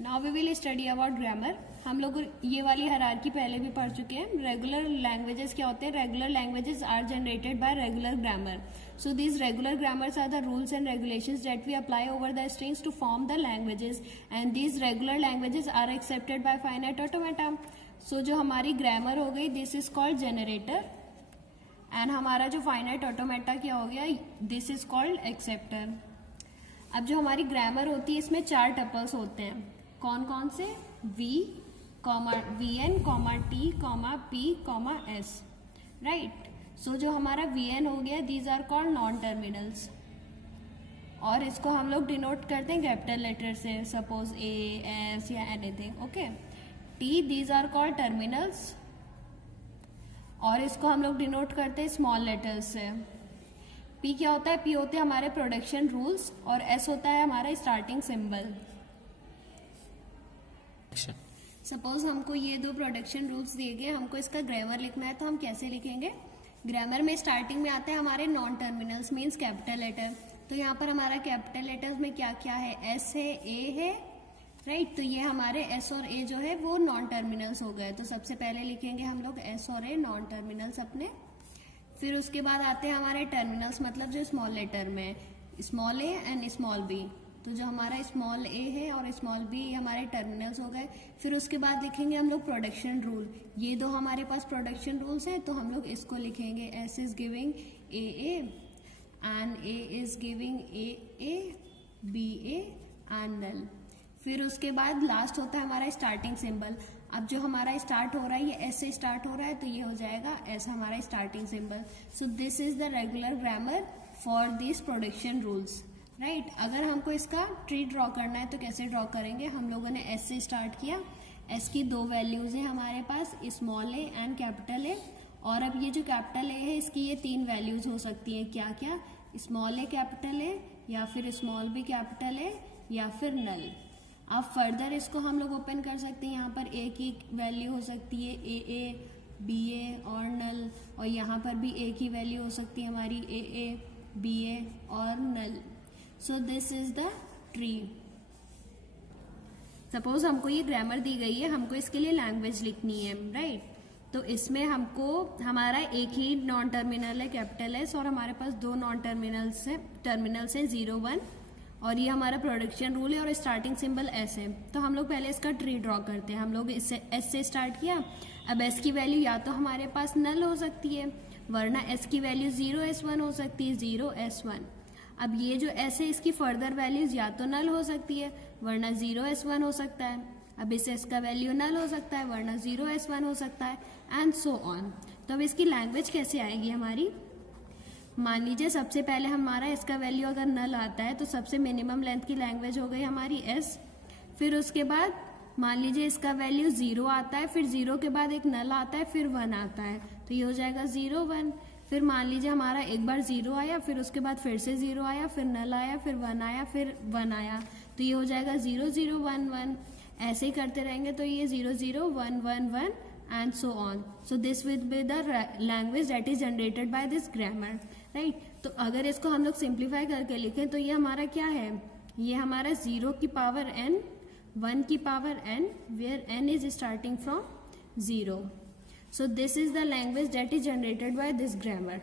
Now we will study about grammar. हम लोग ये वाली हायरार्की पहले भी पढ़ चुके हैं। रेगुलर लैंग्वेजेस क्या होते हैं? Regular languages are generated by regular grammar. So these regular grammars are the rules and regulations that we apply over the strings to form the languages, and these regular languages are accepted by finite automata. So जो हमारी grammar हो गई, this is called generator, and हमारा जो finite automata क्या हो गया, this is called acceptor. अब जो हमारी grammar होती है इसमें 4 टपल्स होते हैं। कौन कौन से? V, VN, T, P, S, right. So जो हमारा VN हो गया, these are called non terminals, और इसको हम लोग डिनोट करते हैं कैपिटल लेटर से, सपोज A, S या anything, okay. T, these are called terminals, और इसको हम लोग डिनोट करते हैं स्मॉल लेटर्स से। P क्या होता है? P होते हैं हमारे प्रोडक्शन रूल्स, और S होता है हमारा स्टार्टिंग सिंबल। सपोज हमको ये 2 प्रोडक्शन रूल्स दिए गए, हमको इसका ग्रामर लिखना है, तो हम कैसे लिखेंगे? ग्रामर में स्टार्टिंग में आते हैं हमारे non terminals, means capital letter. तो यहाँ पर हमारा कैपिटल लेटर्स में क्या क्या है? S है, A है, राइट। तो ये हमारे S और A जो है वो नॉन टर्मिनल्स हो गए। तो सबसे पहले लिखेंगे हम लोग S और A नॉन टर्मिनल्स अपने। फिर उसके बाद आते हैं हमारे टर्मिनल्स, मतलब जो स्मॉल लेटर में, small A and small B। तो जो हमारा स्मॉल A है और स्मॉल B हमारे टर्मिनल्स हो गए। फिर उसके बाद लिखेंगे हम लोग प्रोडक्शन रूल। ये 2 हमारे पास प्रोडक्शन रूल्स हैं, तो हम लोग इसको लिखेंगे S is giving AA and A is giving AA, BA and null. फिर उसके बाद लास्ट होता है हमारा स्टार्टिंग सिंबल। अब जो हमारा स्टार्ट हो रहा है ये S से स्टार्ट हो रहा है, तो ये हो जाएगा S हमारा starting symbol. So this is the regular grammar for this production rules, right. अगर हमको इसका ट्री ड्रॉ करना है तो कैसे ड्रॉ करेंगे? हम लोगों ने S से स्टार्ट किया। S की 2 वैल्यूज हैं हमारे पास, small A and capital A। और अब ये जो कैपिटल A है इसकी ये 3 वैल्यूज हो सकती हैं, क्या क्या? स्मॉल A कैपिटल A, या फिर स्मॉल B कैपिटल A, या फिर नल। अब फर्दर इसको हम लोग ओपन कर सकते हैं। यहाँ पर A की वैल्यू हो सकती है AA, BA और नल, और यहाँ पर भी A की वैल्यू हो सकती है हमारी AA, BA और null. So this is the tree. Suppose हमको ये ग्रामर दी गई है, हमको इसके लिए लैंग्वेज लिखनी है, राइट। तो इसमें हमको हमारा एक ही नॉन टर्मिनल है कैपिटल S, और हमारे पास 2 नॉन टर्मिनल्स हैं 0, 1, और ये हमारा प्रोडक्शन रूल है और स्टार्टिंग सिंबल S है। तो हम लोग पहले इसका ट्री ड्रॉ करते हैं। हम लोग इससे S से स्टार्ट किया। अब S की वैल्यू या तो हमारे पास नल हो सकती है, वरना S की वैल्यू 0S1 हो सकती है, 0S1। अब ये जो S है इसकी फर्दर वैल्यूज या तो नल हो सकती है, वरना 0S1 हो सकता है। अब इस S का वैल्यू नल हो सकता है, वरना 0S1 हो सकता है, एंड सो ऑन। तो अब इसकी लैंग्वेज कैसे आएगी हमारी? मान लीजिए सबसे पहले हमारा इसका वैल्यू अगर नल आता है तो सबसे मिनिमम लेंथ की लैंग्वेज हो गई हमारी S। फिर उसके बाद मान लीजिए इसका वैल्यू 0 आता है, फिर 0 के बाद एक नल आता है, फिर 1 आता है, तो ये हो जाएगा 0, 1। फिर मान लीजिए हमारा एक बार 0 आया, फिर उसके बाद फिर से 0 आया, फिर नल आया, फिर 1 आया, फिर 1 आया, तो ये हो जाएगा 0, 0, 1, 1। ऐसे ही करते रहेंगे तो ये 0, 0, 1, 1, 1 and so on. So this will be the language that is generated by this grammar, right. तो अगर इसको हम लोग सिंप्लीफाई करके लिखें तो ये हमारा क्या है? ये हमारा 0 की पावर n, 1 की power n, where n is starting from 0. So this is the language that is generated by this grammar.